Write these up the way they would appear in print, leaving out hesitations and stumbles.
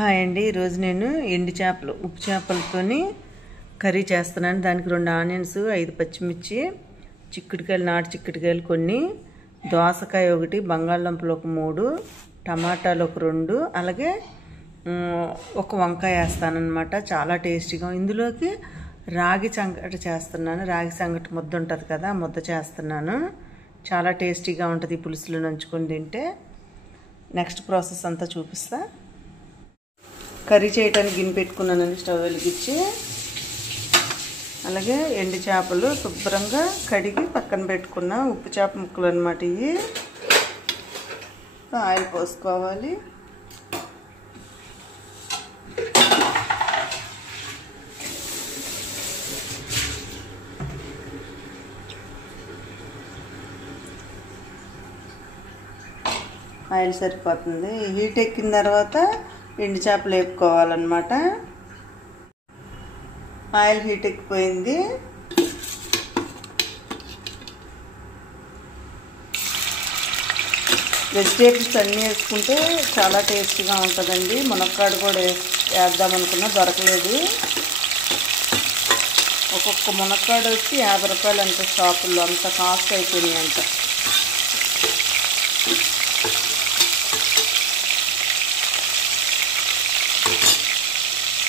Hi అండి. ఈరోజు నేను ఎండు చేపలు ఉప్పు చేపలతోని కర్రీ చేస్తున్నాను. దానికి 2 ఆనియన్స్, 5 పచ్చిమిర్చి, చిక్కుడుకాయలు, నాటు చిక్కుడుకాయలు కొన్ని, దోసకాయ 1, బంగాళదుంపలు 3, టమాటాలు 2, అలాగే ఒక వంకాయ వేస్తానన్నమాట. చాలా టేస్టీగా. ఇందులోకి రాగి సంగటి చేస్తున్నాను. రాగి సంగటి ముద్ద ఉంటుంది కదా, ముద్ద చేస్తున్నాను. చాలా టేస్టీగా ఉంటుంది. పులుసులో నంచుకొని తింటే. నెక్స్ట్ ప్రాసెస్ అంతా చూపిస్తా. కర్రీ చేయడానికి గిన్నె పెట్టుకున్నానండి. స్టవ్ వెలిగించి, అలాగే ఎండు చేపలు శుభ్రంగా కడిగి పక్కన పెట్టుకున్న ఉప్పు చేప ముక్కలు అన్నమాట. ఇవి ఆయిల్ పోసుకోవాలి. ఆయిల్ సరిపోతుంది. హీట్ ఎక్కిన తర్వాత ఎండు చేపలు వేపుకోవాలన్నమాట. ఆయిల్ హీట్ ఎక్కిపోయింది. వెజిటేబుల్స్ అన్నీ వేసుకుంటే చాలా టేస్టీగా ఉంటుందండి. మునక్కాడు కూడా వేద్దాం అనుకున్నా దొరకలేదు. ఒక్కొక్క మునక్కాడు వచ్చి 50 రూపాయలు అంత షాపుల్లో. అంత కాస్ట్ అయిపోయినాయి అంత.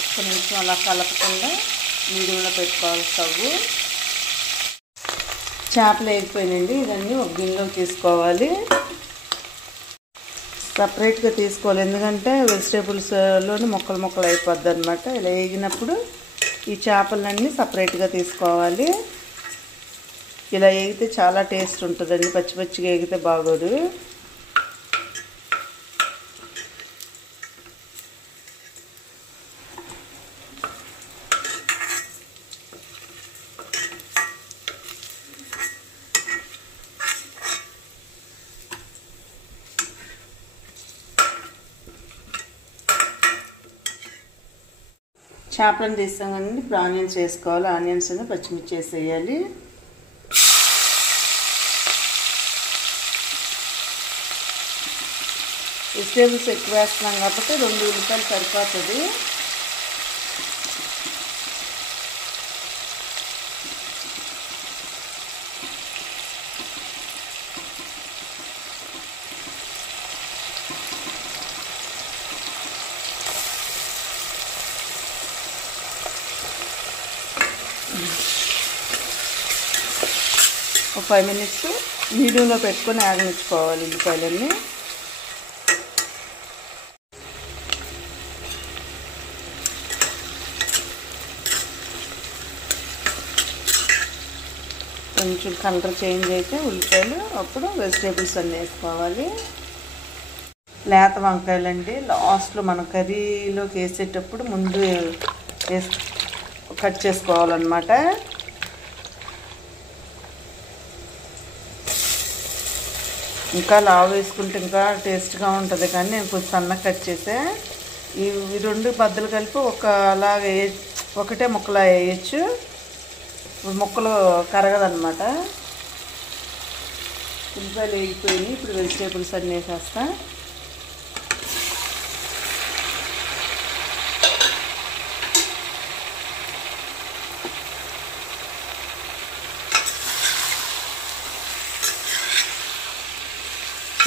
ఒక్క నిమిషం అలా కలపకుండా మీడియంలో పెట్టుకోవాలి స్టవ్. చేపలు వేగిపోయినండి. ఇవన్నీ ఒక గిన్నెలోకి తీసుకోవాలి. సపరేట్గా తీసుకోవాలి, ఎందుకంటే వెజిటేబుల్స్లోని ముక్కలు అయిపోద్ది అనమాట. ఇలా వేగినప్పుడు ఈ చేపలన్నీ సపరేట్గా తీసుకోవాలి. ఇలా వేగితే చాలా టేస్ట్ ఉంటుందండి. పచ్చిగా వేగితే బాగోదు. చేపలను తీస్తాం కానీ ఇప్పుడు ఆనియన్స్ వేసుకోవాలి. ఆనియన్స్ అని పచ్చిమిర్చి వేసేయాలి. వెజిటేబుల్స్ ఎక్కువ వేస్తున్నాం కాబట్టి 2 ఉల్లిపాయలు సరిపోతుంది. ఒక 5 మినిట్స్ మీడియంలో పెట్టుకొని ఆగనిచ్చుకోవాలి ఉల్లిపాయలన్నీ. కొంచెం కలర్ చేంజ్ అయితే ఉల్లిపాయలు, అప్పుడు వెజిటేబుల్స్ అన్నీ వేసుకోవాలి. లేత వంకాయలండి లాస్ట్లో మనం కర్రీలోకి వేసేటప్పుడు ముందు కట్ చేసుకోవాలన్నమాట. ఇంకా లావు వేసుకుంటే ఇంకా టేస్ట్గా ఉంటుంది, కానీ నేను కొంచెం సన్నగా కట్ చేసా. ఈ 2 బద్దలు కలిపి ఒకటే ముక్కలా వేయచ్చు. ముక్కలు కరగదన్నమాట. ఉల్లిపాయలు వేగిపోయినాయి. ఇప్పుడు వెజిటేబుల్స్ అన్నీ వేసేస్తా.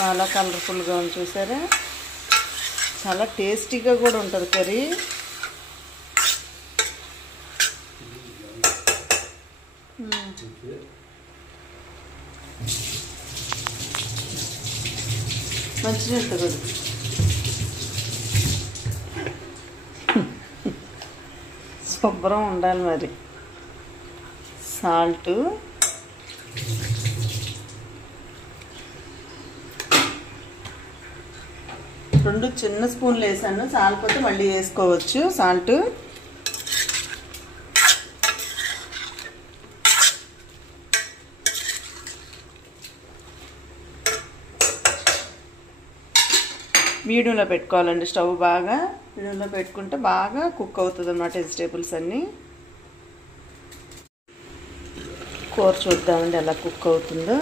చాలా కలర్ఫుల్గా ఉంది చూసారా. చాలా టేస్టీగా కూడా ఉంటుంది కర్రీ. మంచిగా ఉంటుంది. శుభ్రం ఉండాలి మరి. సాల్ట్, రెండు చిన్న స్పూన్లు వేసాను. చాలిపోతే మళ్ళీ వేసుకోవచ్చు సాల్ట్. మీడియంలో పెట్టుకోవాలండి స్టవ్. బాగా మీడియంలో పెట్టుకుంటే బాగా కుక్ అవుతుంది అన్నమాట వెజిటేబుల్స్ అన్నీ. కూర చూద్దామండి ఎలా కుక్ అవుతుందో.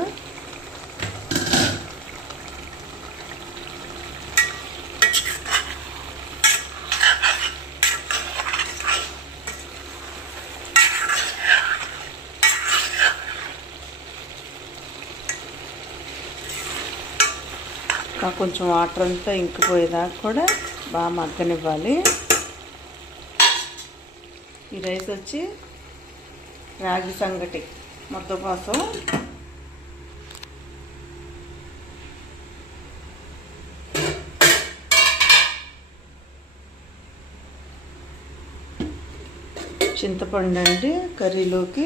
కొంచెం వాటర్ అంతా ఇంకిపోయేదాకా కూడా బాగా మగ్గనివ్వాలి. ఈ రైస్ వచ్చి రాగి సంగటి ముద్ద కోసం. చింతపండు అండి, కర్రీలోకి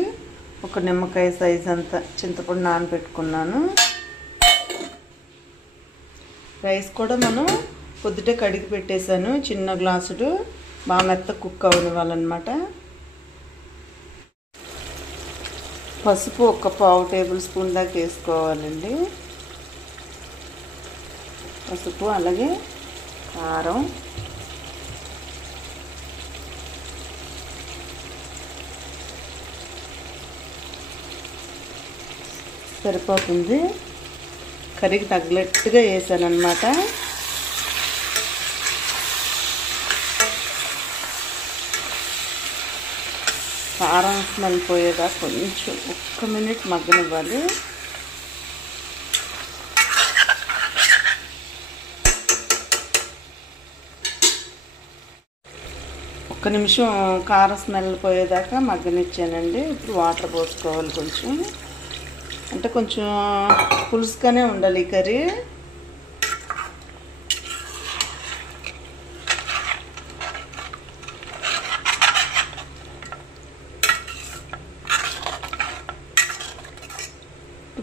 ఒక నిమ్మకాయ సైజ్ అంతా చింతపండు నానబెట్టుకున్నాను. రైస్ కూడా మనం పొద్దుటే కడిగి పెట్టేశాను, చిన్న గ్లాసుడు, బాగా మెత్త కుక్ అవనివ్వాలన్నమాట. పసుపు ఒక 1/2 టేబుల్ స్పూన్ దాకా వేసుకోవాలండి. పసుపు, అలాగే కారం, సరిపోతుంది. కర్రీకి తగ్గట్టుగా వేసాను అన్నమాట. కారం స్మెల్ పోయేదా కొంచెం 1 మినిట్ మగ్గనివ్వాలి. ఒక్క నిమిషం కారం స్మెల్ పోయేదాకా మగ్గనిచ్చానండి. ఇప్పుడు వాటర్ పోసుకోవాలి కొంచెం, అంటే కొంచెం పులుసుగానే ఉండాలి ఈ కర్రీ.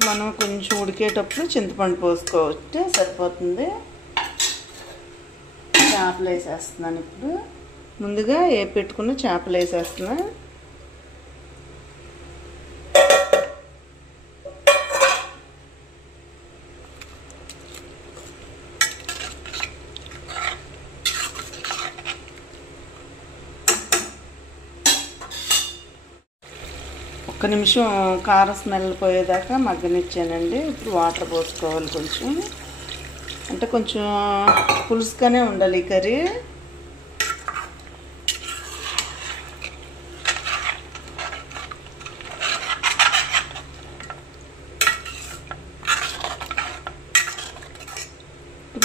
మనం కొంచెం ఉడికేటప్పుడు చింతపండు పోసుకోవచ్చు, సరిపోతుంది. చేపలు వేసేస్తున్నాను. ఇప్పుడు ముందుగా పెట్టుకున్న చేపలు వేసేస్తున్నా. ఒక్క నిమిషం కారం స్మెల్ పోయేదాకా మగ్గనిచ్చానండి. ఇప్పుడు వాటర్ పోసుకోవాలి కొంచెం, అంటే కొంచెం పులుసుగానే ఉండాలి ఈ కర్రీ.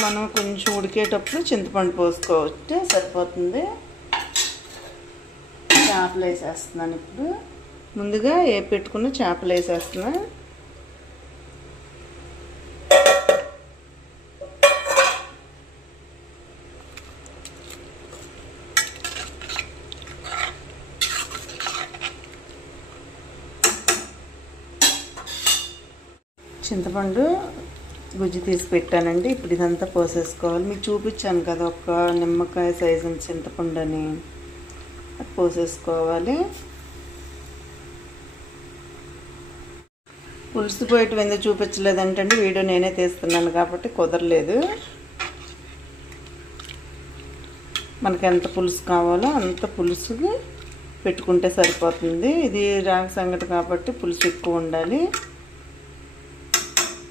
మనం కొంచెం ఉడికేటప్పుడు చింతపండు పోసుకోవచ్చు, సరిపోతుంది. చేపలు వేసేస్తున్నాను. ఇప్పుడు ముందుగా పెట్టుకున్న చేపలు వేసేస్తున్నా. చింతపండు గుజ్జు తీసి పెట్టానండి. ఇప్పుడు ఇదంతా పోసేసుకోవాలి. మీకు చూపించాను కదా ఒక నిమ్మకాయ సైజు చింతపండు అని, అది పోసేసుకోవాలి. పులుసు పోయటం ఎందుకు చూపించలేదంటే వీడియో నేనే తీస్తున్నాను కాబట్టి కుదరలేదు. మనకి ఎంత పులుసు కావాలో అంత పులుసుకి పెట్టుకుంటే సరిపోతుంది. ఇది రాగి సంగటి కాబట్టి పులుసు ఎక్కువ ఉండాలి.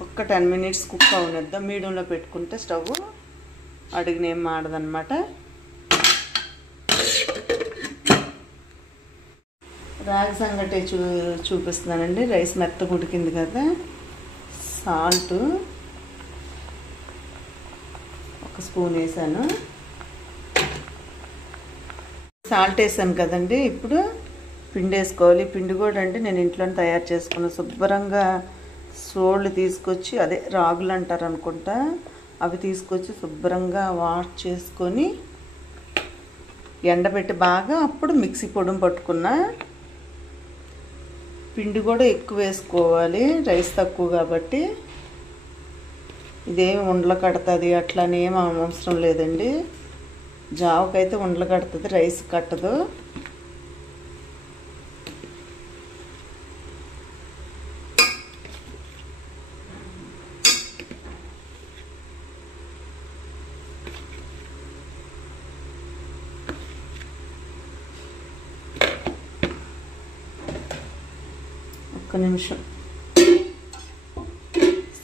ఒక్క 10 మినిట్స్ కుక్ అవనిద్దాం. మీడియంలో పెట్టుకుంటే స్టవ్ అడుగునేం మాడదన్నమాట. రాగి సంగటి చూపిస్తున్నానండి. రైస్ మెత్తగా ఉడికింది కదా. సాల్ట్ 1 స్పూన్ వేసాను. సాల్ట్ వేసాను కదండి. ఇప్పుడు పిండి వేసుకోవాలి. పిండి కూడా అంటే నేను ఇంట్లోనే తయారు చేసుకున్నాను. శుభ్రంగా సోళ్ళు తీసుకొచ్చి, అదే రాగులు అంటారు అనుకుంటా, అవి తీసుకొచ్చి శుభ్రంగా వాష్ చేసుకొని ఎండబెట్టి బాగా అప్పుడు మిక్సీ పొడిని పట్టుకున్నా. పిండి కూడా ఎక్కువ వేసుకోవాలి, రైస్ తక్కువ కాబట్టి. ఇదేమి ఉండలు కడుతుంది అట్లని ఏం అవసరం లేదండి. జావకైతే ఉండలు కడుతుంది, రైస్ కట్టదు. ఒక్క నిమిషం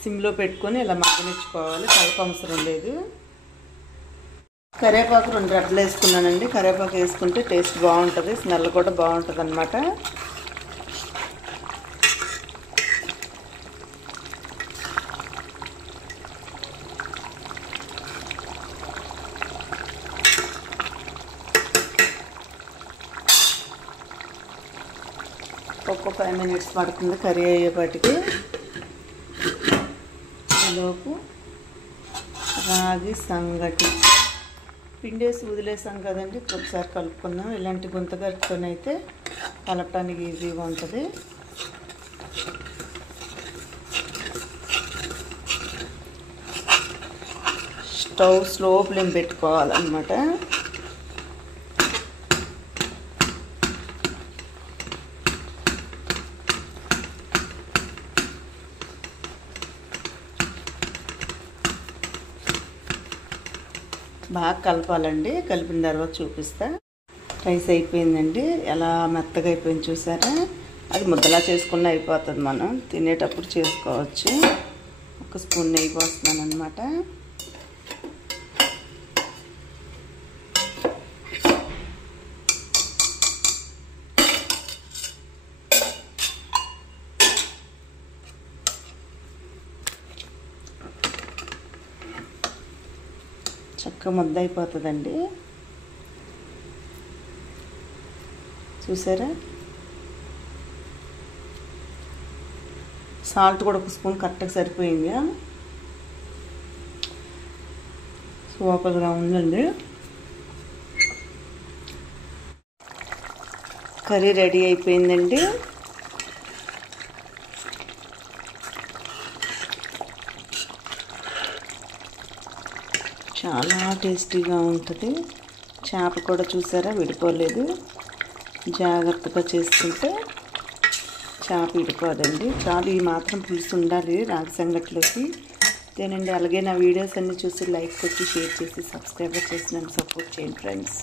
సిమ్లో పెట్టుకొని ఇలా మగ్గనిచ్చుకోవాలి, కలపవసరం లేదు. కరివేపాకు 2 రెబ్బలు వేసుకున్నానండి. కరివేపాకు వేసుకుంటే టేస్ట్ బాగుంటుంది, స్మెల్ కూడా బాగుంటుంది అన్నమాట. ఒక 5 minutes పడుతుంది కర్రీ అయ్యేపాటికి. ఈలోపు రాగి సంగటి పిండేసి వదిలేసాం కదండి, ఇప్పుడు ఒకసారి కలుపుకుందాం. ఇలాంటి గుంతగరిటతోనైతే కలపడానికి ఈజీగా ఉంటుంది. స్టవ్ స్లో ఫ్లేమ్ పెట్టుకోవాలన్నమాట. బాగా కలపాలండి. కలిపిన తర్వాత చూపిస్తా. రైస్ అయిపోయిందండి, ఎలా మెత్తగా అయిపోయింది చూసారా. అది ముద్దలా చేసుకున్న అయిపోతుంది, మనం తినేటప్పుడు చేసుకోవచ్చు. ఒక స్పూన్ నెయ్యి పోస్తున్నాను అనమాట. చక్కగా ముద్ద అయిపోతుందండి. చూసారా, సాల్ట్ కూడా ఒక స్పూన్ కరెక్ట్గా సరిపోయింది. సూపర్గా ఉందండి. కర్రీ రెడీ అయిపోయిందండి. చాలా టేస్టీగా ఉంటుంది. చేప కూడా చూసారా విడిపోలేదు. జాగ్రత్తగా చేసుకుంటే చేప విడిపోదండి. చాలా ఈ మాత్రం పులుసు ఉండాలి రాగి సంగట్లోకి. తినండి. అలాగే నా వీడియోస్ అన్నీ చూసి లైక్ కొట్టి షేర్ చేసి సబ్స్క్రైబ్ చేసి నన్ను సపోర్ట్ చేయండి ఫ్రెండ్స్.